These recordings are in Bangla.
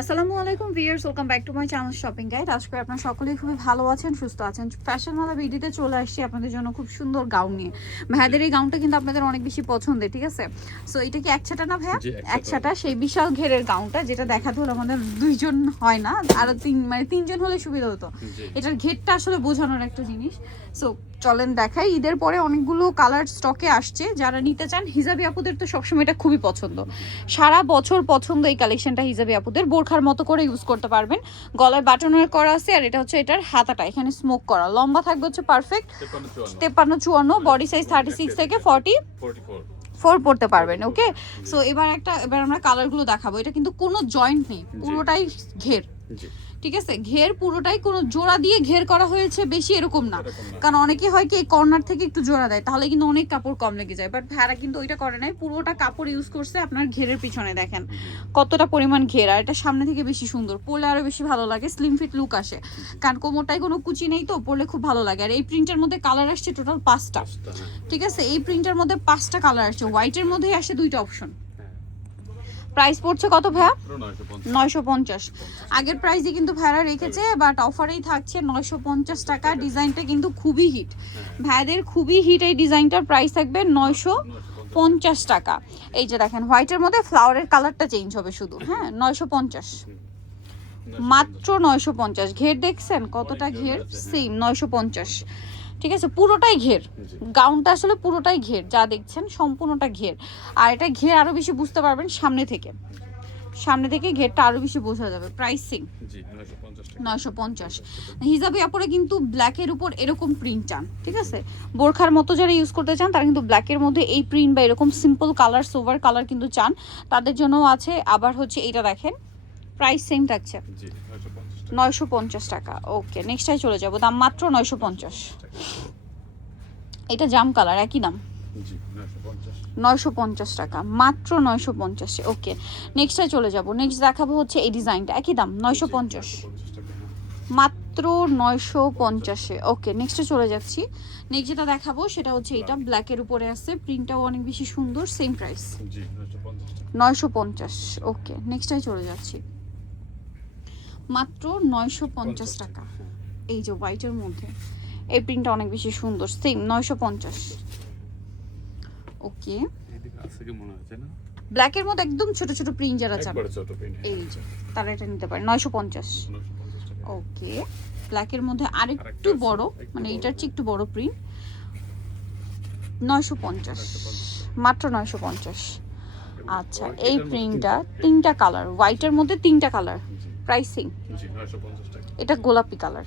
আসসালামু আলাইকুম viewers, welcome back to my channel shopping guide. আশা করি আপনারা সকলেই খুবই ভালো আছেন, সুস্থ আছেন। ফ্যাশন মালা ভিডিওতে চলে আসছি আপনাদের জন্য খুব সুন্দর গাউন নিয়ে। ভাইয়াদের এই গাউনটা কিন্তু আপনাদের অনেক বেশি পছন্দের, ঠিক আছে? সো এটা কি একছাটা না ভাইয়া? একছাটা, সেই বিশাল ঘেরের গাউনটা যেটা দেখাতে হলো আমাদের দুইজন হয় না, আরো তিনজন হলে সুবিধা হতো। এটার ঘেরটা আসলে বোঝানোর একটা জিনিস। সো চলেন দেখাই। ঈদের পরে অনেকগুলো কালার স্টকে আসছে, যারা নিতে চান। হিজাবি আপুদের তো সবসময় এটা খুবই পছন্দ, সারা বছর পছন্দ এই কালেকশনটা হিজাবি আপুদের। বোরখার মতো করে ইউজ করতে পারবেন, গলায় বাটনের করা আছে। আর এটা হচ্ছে এটার হাতাটা এখানে স্মোক করা, লম্বা থাকবে হচ্ছে পারফেক্ট 53-54, বডি সাইজ 36 থেকে 44 পড়তে পারবেন। ওকে, সো এবার আমরা কালারগুলো দেখাবো। এটা কিন্তু কোনো জয়েন্ট নেই, পুরোটাই ঘের, ঠিক আছে? ঘের পুরোটাই, কোনো জোড়া দিয়ে ঘের করা হয়েছে বেশি এরকম না। কারণ অনেকে হয় কি এই কর্নার থেকে একটু জোড়া দেয়, তাহলে কিন্তু অনেক কাপড় কম লেগে যায়। বাট ভাড়া কিন্তু ওইটা করে নাই, পুরোটা কাপড় ইউজ করছে। আপনার ঘেরের পিছনে দেখেন কতটা পরিমাণ ঘের, আর এটা সামনে থেকে বেশি সুন্দর, পরলে আরো বেশি ভালো লাগে, স্লিম ফিট লুক আসে। কারণ কোমরটায় কোনো কুচি নেই, তো পরলে খুব ভালো লাগে। আর এই প্রিন্টের মধ্যে কালার আসছে টোটাল 5টা, ঠিক আছে? এই প্রিন্টের মধ্যে 5টা কালার আসছে, হোয়াইটের মধ্যেই আসে 2টা অপশন। প্রাইস পড়ছে কত ভাইয়া? 950। আগের প্রাইসে কিন্তু ভাইরা রেখেছে, বাট অফারেই থাকছে 950 টাকা। ডিজাইনটা কিন্তু খুবই হিট, ভাইদের খুবই হিট এই ডিজাইনটার। প্রাইস থাকবে 950 টাকা। এই যে দেখেন হোয়াইটের মধ্যে ফ্লাওয়ারের কালারটা চেঞ্জ হবে শুধু, হ্যাঁ 950, মাত্র 950। ঘের দেখছেন কতটা ঘের, সেম 950, ঠিক আছে? পুরোটাই ঘের, গাউনটা আসলে পুরোটাই ঘের, যা দেখছেন সম্পূর্ণটা ঘের। আর এটা ঘের আরো বেশি বুঝতে পারবেন সামনে থেকে ঘেরটা আরো বেশি বোঝা যাবে। প্রাইসিং 950। হিজাবি আপুরা কিন্তু ব্ল্যাকের উপর এরকম প্রিন্ট চান, ঠিক আছে? বোরখার মতো যারা ইউজ করতে চান তারা কিন্তু ব্ল্যাকের মধ্যে এই প্রিন্ট বা এরকম সিম্পল কালার, সোভার কালার কিন্তু চান, তাদের জন্যও আছে। আবার হচ্ছে এইটা দেখেন, প্রাইস সেম থাকছে 950 টাকা। ওকে, নেক্সটটাই চলে যাবো, দাম মাত্র 950। এটা জাম কালার, একই দাম 950 টাকা, মাত্র 950। ওকে, নেক্সটটাই চলে যাবো। নেক্সট দেখাবো হচ্ছে এই ডিজাইনটা, একই দাম 950, মাত্র 950। ওকে, নেক্সটে চলে যাচ্ছি। নেক্সট যেটা দেখাবো সেটা হচ্ছে এটা ব্ল্যাকের উপরে আছে, প্রিন্টটাও অনেক বেশি সুন্দর, সেম প্রাইস 950। ওকে, নেক্সটটাই চলে যাচ্ছি, মাত্র 950 টাকা। এই যে হোয়াইটের মধ্যে এই প্রিন্টটা অনেক বেশি সুন্দর, সেম 950। ওকে, ব্ল্যাকের মধ্যে একদম ছোট ছোট প্রিন্ট যারা চান, এই যে তারা এটা নিতে পারে 950। ওকে, ব্ল্যাকের মধ্যে আরেকটু বড়, মানে এটার চেয়ে একটু বড় প্রিন্ট, 950, মাত্র 950। আচ্ছা, এই প্রিন্টটা 3টা কালার, হোয়াইটের মধ্যে 3টা কালার। প্রাইসিং, এটা গোলাপি কালার,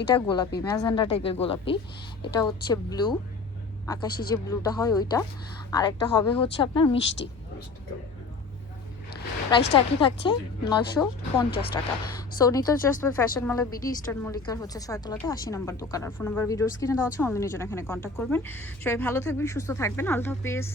এটা গোলাপি ম্যাজেন্ডা টাইপের গোলাপি। এটা হচ্ছে ব্লু, আকাশি যে ব্লুটা হয় ওইটা। আর একটা হবে হচ্ছে আপনার মিষ্টি। প্রাইসটা একই থাকছে 950 টাকা। সোনিতো চয়েস ফ্যাশন মালা বিডি ইস্টার্ন মল্লিকার হচ্ছে 6 তলাতে 80 নম্বর দোকান। আর ফোন নাম্বার ভিডিওস কিনে দেওয়া আছে, অনলাইনে জন্য এখানে কন্ট্যাক্ট করবেন। সবাই ভালো থাকবেন, সুস্থ থাকবেন, আল্লাহ হাফেজ।